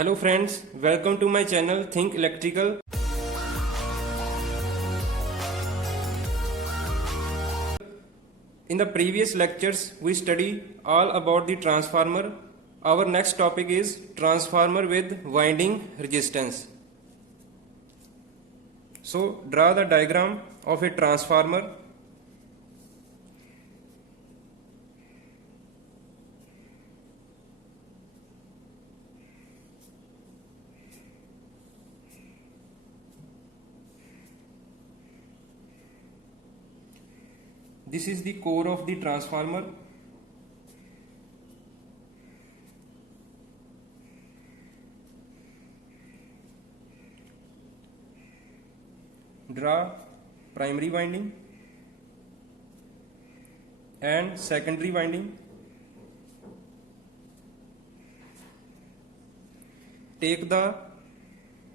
Hello friends, welcome to my channel Think Electrical. In the previous lectures we studied all about the transformer. Our next topic is transformer with winding resistance. So draw the diagram of a transformer. This is the core of the transformer. Draw primary winding and secondary winding. Take the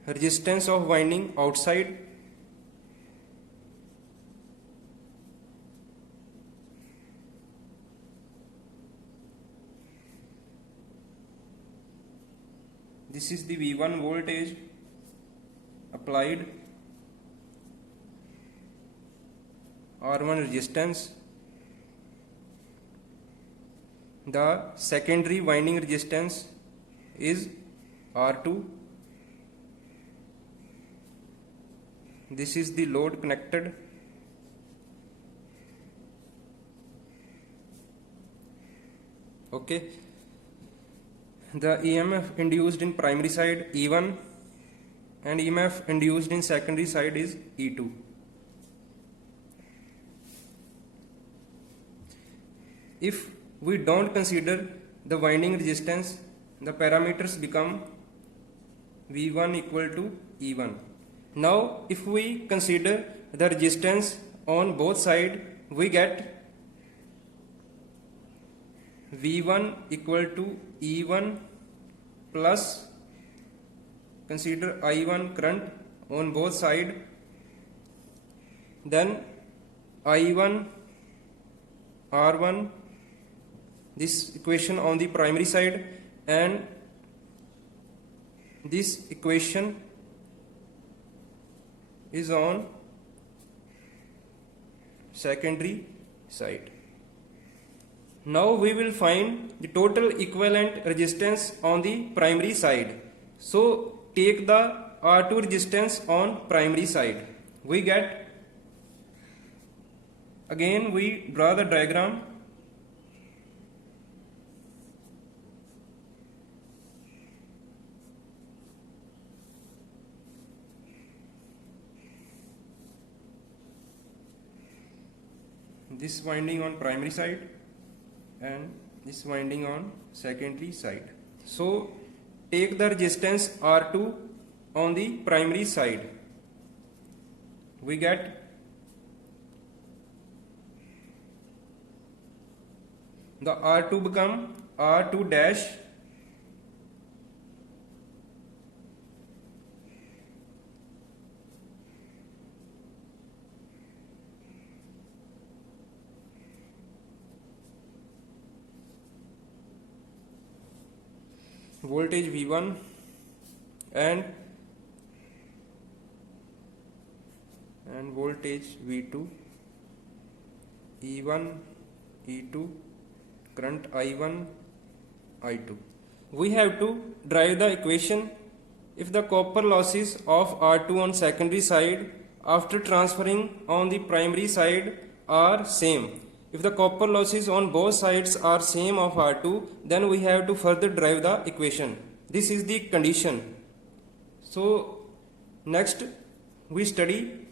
resistance of winding outside. This is the V1 voltage applied, R1 resistance. The secondary winding resistance is R2. This is the load connected. Okay. The EMF induced in primary side E1 and EMF induced in secondary side is E2. If we don't consider the winding resistance, the parameters become V1 equal to E1. Now if we consider the resistance on both sides, we get V1 equal to E1 plus, consider I1 current on both sides, then I1 R1, this equation on the primary side, and this equation is on secondary side. Now we will find the total equivalent resistance on the primary side. So take the R2 resistance on primary side. We get, again we draw the diagram. This winding on primary side and this winding on secondary side. So take the resistance R2 on the primary side. We get the R2 become R2 dash voltage V1 and voltage V2, E1, E2, current I1, I2. We have to derive the equation. If the copper losses of R2 on secondary side after transferring on the primary side are same, if the copper losses on both sides are same of R2, then we have to further derive the equation. This is the condition. So next we study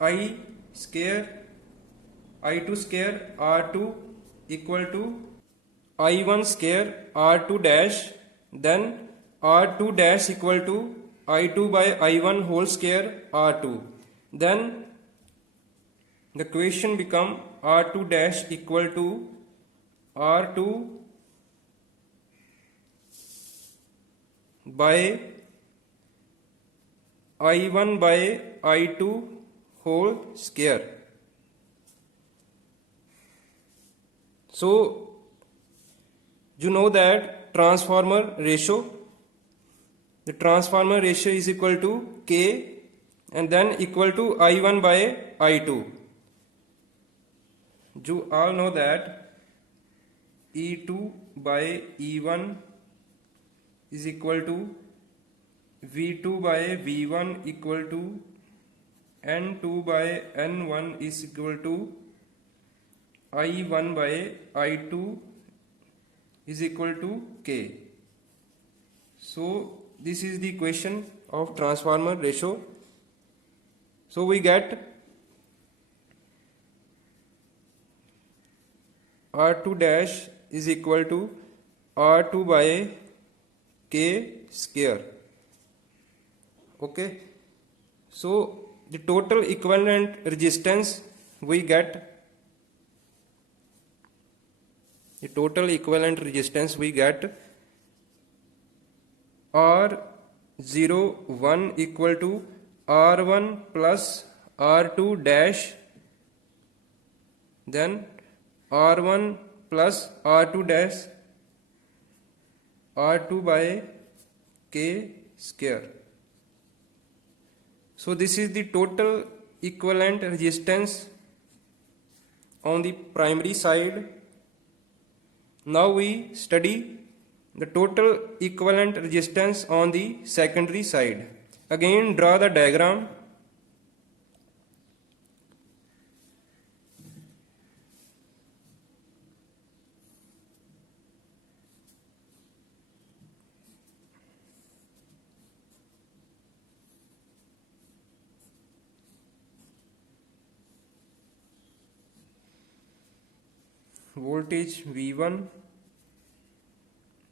I square I2 square R2 equal to I1 square R2 dash, then R2 dash equal to I2 by I1 whole square R2. Then the equation become R2 dash equal to R2 by I1 by I2 whole square. So you know that transformer ratio. The transformer ratio is equal to K and then equal to I1 by I2. You all know that E2 by E1 is equal to V2 by V1 equal to N2 by N1 is equal to I1 by I2 is equal to K. So this is the equation of transformer ratio. So we get R2 dash is equal to R2 by K square. Okay. So the total equivalent resistance we get R01 equal to R1 plus R2 dash, then R1 plus R2 dash R2 by K square. So this is the total equivalent resistance on the primary side. Now we study the total equivalent resistance on the secondary side. Again draw the diagram. Voltage V1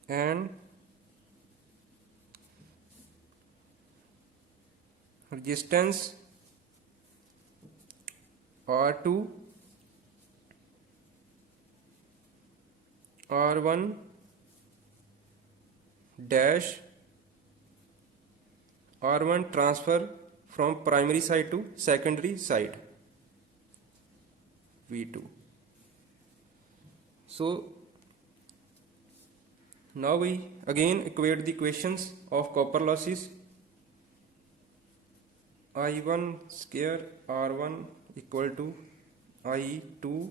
and resistance R2, R1 dash, R1 transfer from primary side to secondary side V2. So now we again equate the equations of copper losses. I1 square R1 equal to I2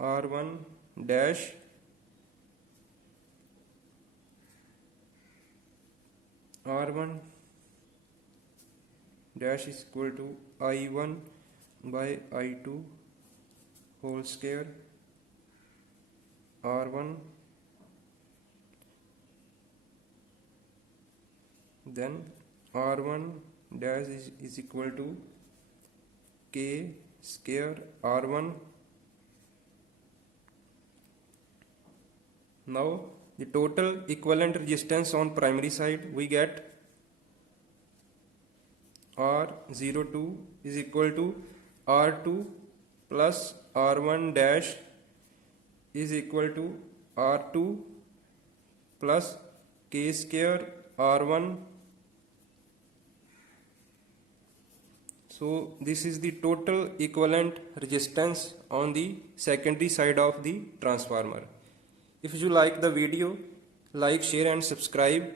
R1 dash R1 dash is equal to I1 by I2 whole square R1, then R1 dash is equal to K square R1. Now the total equivalent resistance on primary side we get R02 is equal to R2 plus R1 dash is equal to R2 plus K square R1. So this is the total equivalent resistance on the secondary side of the transformer. If you like the video, like, share and subscribe.